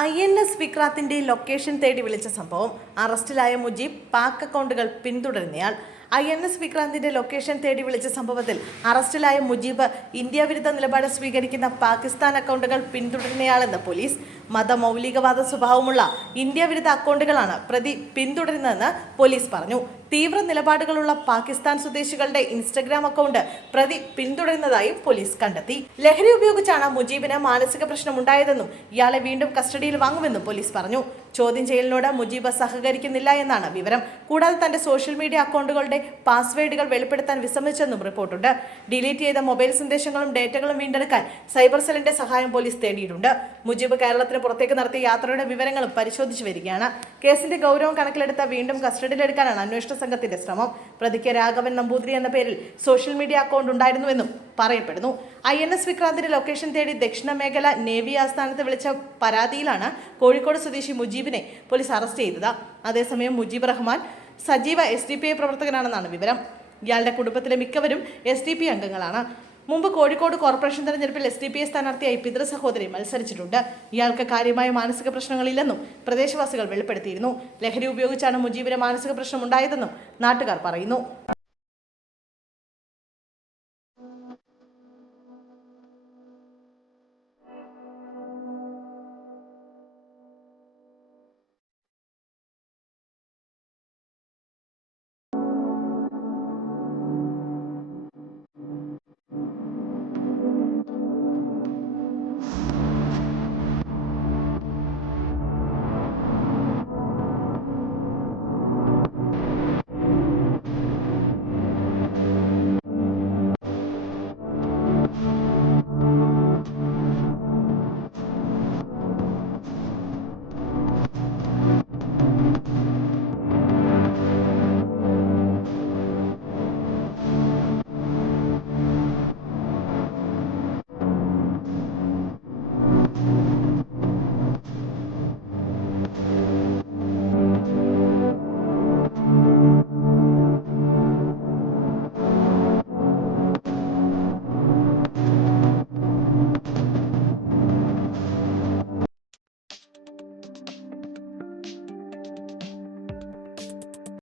I N S വിക്രാത്തിന്റെ location തേടി വിളിച്ച സംഭവം അറസ്റ്റിലായ മുജീബ് പാക്ക് അക്കൗണ്ടുകൾ പിന്തുടരുന്നയാൾ. ഐ എൻ എസ് വിക്രാന്തിന്റെ ലൊക്കേഷൻ തേടി വിളിച്ച സംഭവത്തിൽ അറസ്റ്റിലായ മുജീബ് ഇന്ത്യ വിരുദ്ധ നിലപാട് സ്വീകരിക്കുന്ന പാകിസ്ഥാൻ അക്കൗണ്ടുകൾ പിന്തുടരുന്നയാളെന്ന് പോലീസ് മതമൗലികവാദ സ്വഭാവമുള്ള ഇന്ത്യ വിരുദ്ധ അക്കൗണ്ടുകളാണ് പ്രതി പിന്തുടരുന്നതെന്ന് പോലീസ് പറഞ്ഞു. തീവ്ര നിലപാടുകളുള്ള പാകിസ്ഥാൻ സ്വദേശികളുടെ ഇൻസ്റ്റഗ്രാം അക്കൗണ്ട് പ്രതി പിന്തുടരുന്നതായും പോലീസ് കണ്ടെത്തി. ലഹരി ഉപയോഗിച്ചാണ് മുജീബിന് മാനസിക പ്രശ്നം ഉണ്ടായതെന്നും ഇയാളെ വീണ്ടും കസ്റ്റഡിയിൽ വാങ്ങുമെന്നും പോലീസ് പറഞ്ഞു. ചോദ്യം ചെയ്യലിനോട് മുജീബ് സഹകരിക്കുന്നില്ല എന്നാണ് വിവരം. കൂടാതെ തന്റെ സോഷ്യൽ മീഡിയ അക്കൗണ്ടുകളുടെ പാസ്വേഡുകൾ വെളിപ്പെടുത്താൻ വിസമ്മതിച്ചെന്നും റിപ്പോർട്ടുണ്ട്. ഡിലീറ്റ് ചെയ്ത മൊബൈൽ സന്ദേശങ്ങളും ഡേറ്റകളും വീണ്ടെടുക്കാൻ സൈബർ സെല്ലിന്റെ സഹായം പോലീസ് തേടിയിട്ടുണ്ട്. മുജീബ് കേരളത്തിന് പുറത്തേക്ക് നടത്തിയ യാത്രയുടെ വിവരങ്ങളും പരിശോധിച്ചു വരികയാണ്. കേസിന്റെ ഗൗരവം കണക്കിലെടുത്ത വീണ്ടും കസ്റ്റഡിയിലെടുക്കാനാണ് അന്വേഷണ സംഘത്തിന്റെ ശ്രമം. പ്രതിക്ക് രാഘവൻ നമ്പൂതിരി എന്ന പേരിൽ സോഷ്യൽ മീഡിയ അക്കൗണ്ട് ഉണ്ടായിരുന്നുവെന്നും പറയപ്പെടുന്നു. ഐ എൻ എസ് വിക്രാന്തിന്റെ ലൊക്കേഷൻ തേടി ദക്ഷിണ മേഖല നേവി ആസ്ഥാനത്ത് വിളിച്ച പരാതിയിലാണ് കോഴിക്കോട് സ്വദേശി മുജീബിനെ പോലീസ് അറസ്റ്റ് ചെയ്തത്. അതേസമയം മുജീബ് റഹ്മാൻ സജീവ എസ് ഡി പി ഐ പ്രവർത്തകനാണെന്നാണ് വിവരം. ഇയാളുടെ കുടുംബത്തിലെ മിക്കവരും എസ് ഡി പി അംഗങ്ങളാണ്. മുമ്പ് കോഴിക്കോട് കോർപ്പറേഷൻ തെരഞ്ഞെടുപ്പിൽ എസ് ഡി പി എ സ്ഥാനാർത്ഥിയായി പിതൃ സഹോദരി മത്സരിച്ചിട്ടുണ്ട്. ഇയാൾക്ക് കാര്യമായ മാനസിക പ്രശ്നങ്ങളില്ലെന്നും പ്രദേശവാസികൾ വെളിപ്പെടുത്തിയിരുന്നു. ലഹരി ഉപയോഗിച്ചാണ് മുജീബിന് മാനസിക പ്രശ്നം ഉണ്ടായതെന്നും നാട്ടുകാർ പറയുന്നു.